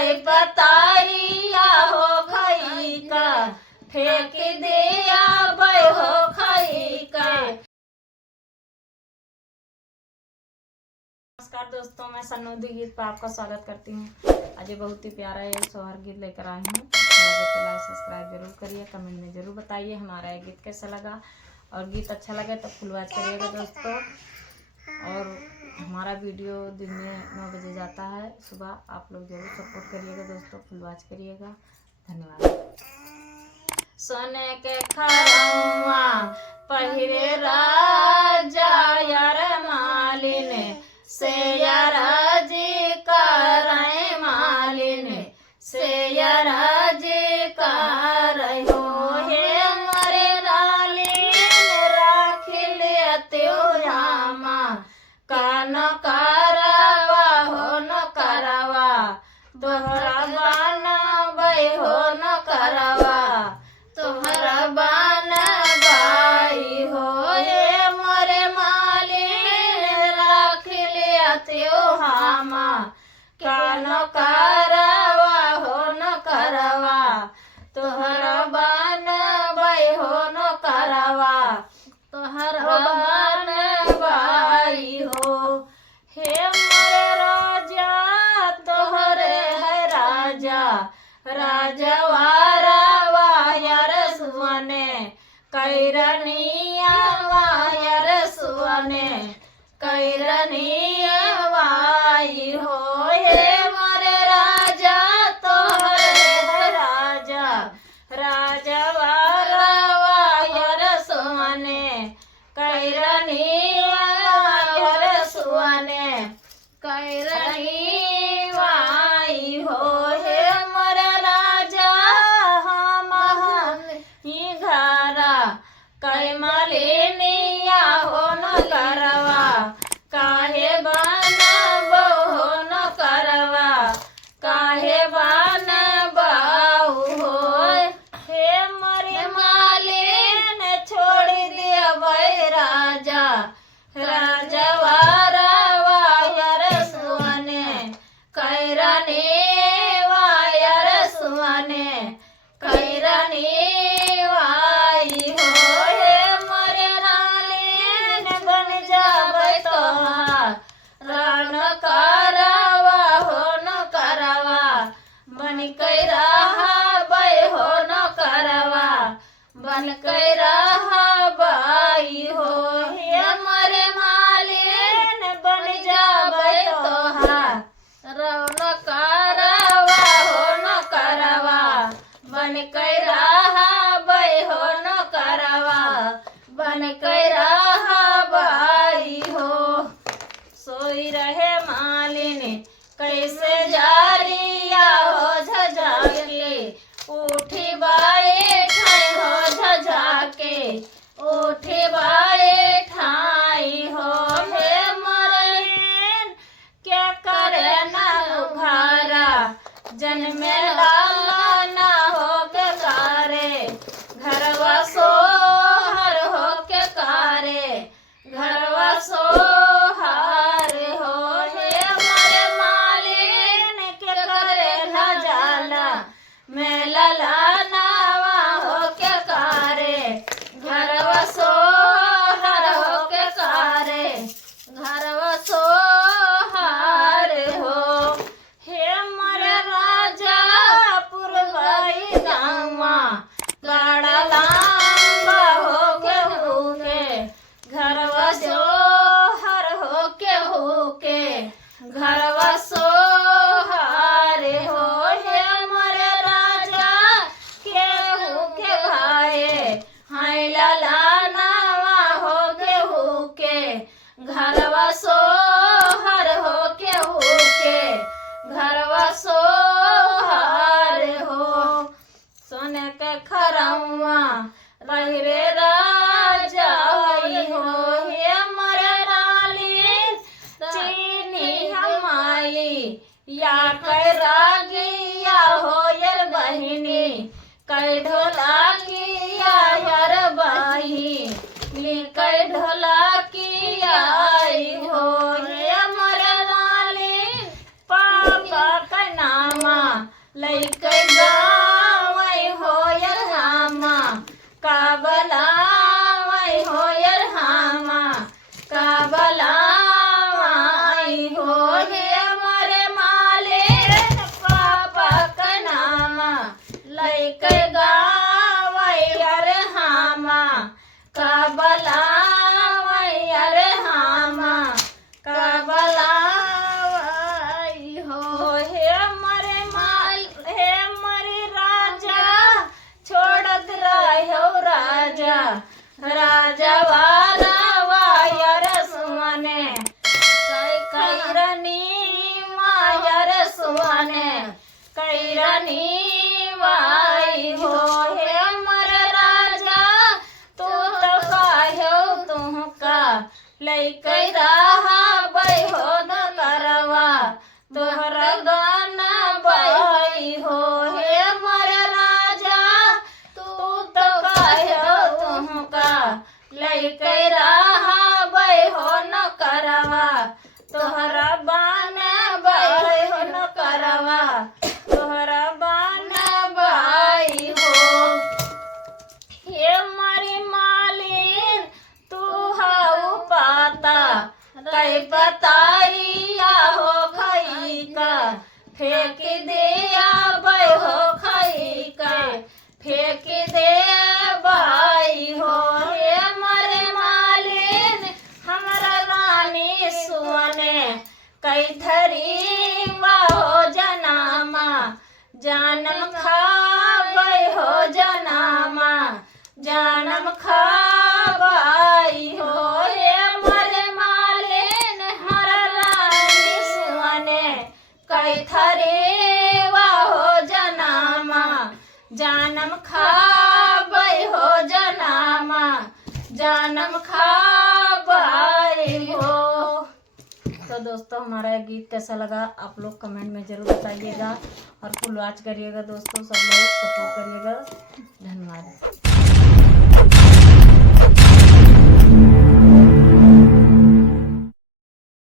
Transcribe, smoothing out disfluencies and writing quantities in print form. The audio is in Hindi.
कई पतारिया हो खई का फेंक दिया बे हो खई का। नमस्कार दोस्तों, मैं सन्नोदी गीत पर आपका स्वागत करती हूँ। आज ये बहुत ही प्यारा ये सोहर गीत लेकर आई हूँ। अच्छा लगे तो लाइक सब्सक्राइब जरूर करिए, कमेंट में जरूर बताइए हमारा ये गीत कैसा लगा। और गीत अच्छा लगे तो फुल वॉच करिएगा दोस्तों। और हमारा वीडियो दिन में 9 बजे जाता है सुबह। आप लोग जरूर सपोर्ट करिएगा दोस्तों, फुल वॉच करिएगा। धन्यवाद। सोने के खरौआ पहिरे राजा यार मालिन से जी करे मालिन से जी करे हो हे मरे लालिन राख लिया त्योहामा कान करवा हो न करवा तोहरा बाना बे हो न करवा तोहरा बाना बाई हो ये मरे मालिन राख लिया त्योहामा कान करवा हो न करवा तोहरा बाना बाई हो न करवा तोहरा बाना बाई हो। हे मरे राजा तोहरे है राजा राजवारा वायर सुवने कैरनिया वायर सुवने कैरनिया वाई हो। हे मरे राजा तोहरे है राजा राजवारा वायर सुवने कैरनिया वायर सुवने कैरनी वाई हो। हे मरे राजा हम ही घरा कै मालिनिया हो न करवा काहे बनबो हो न करवा काहे बनबाऊ हो। हे मरे मालिन छोड़ दिया राजा राजवारा वायर सुवने कैरनी वायर सुवने कैरनी वाई हो। हे मरे लालिन बन जाबे तोहार रान करवा हो न करवा बन कै रहबै हो न करवा बन कै रहबै हो। हे मरे मालिन बन जाबै तोहार रौन करवा हो न करवा बन कै रहबै हो न करवा बन कै रहबै हो। सोई रहे मालिन कैसे जारिया हो झझाके उठी बाए ठाई हो झझाके उठी बाए ठाई हो। हे मरलिन क्या करे ना उघारा जन्मे लाला ना हो के कारे घरवा सोहर हो के कारे घरवा सोहर हो। हे मरे मालिन के करे न जाला मेला लानावा हो के कारे घरवा सोहर हो के कारे घरवा सोहर हो। हे मरे राजा पुरवाई गावा गाड़ा लांबा हो के घरवा सोहर हो के घरवा सोहर हो। हे मरे राजा केहू के भाए हाय लालानावा हो के घरवा सोहर हो के घरवा सोहर हो। सोने के खरौआ पहिरे राजा होई हो। हे मरे लालिन चीनी हमाली या कै रागिया हो यर बहिनी कै ढोलकिया यार बाही ली कै ढोलकिया आई रानी वाई हो हे हमर राजा तू तो काहे तुहका लइके रहबै हो न करवा तोहरा गाना बहई हो हे हमर राजा तू तो काहे तुहका लइके रहबै हो न करवा तोहरा बाना बहई हो न करवा तोहरा बाना बहई हो हे मारी मालिन तू हाउ पाता कई पतारिया हो खई का फेंक दिया बै हो खई का फेंक दे बाई हो हे मरे मालिन हमरा रानी सुने कई धरी हो जनामा जानम खाबै हो जनामा जानम खाबै हो हे मरे मालिन हमरा रानी सुने कई धरी हो जनामा जानम खाबै हो जनामा जानम खाबै हो। तो दोस्तों हमारा यह गीत कैसा लगा आप लोग कमेंट में ज़रूर बताइएगा और फुल वॉच करिएगा दोस्तों, सब लोग सपोर्ट करिएगा।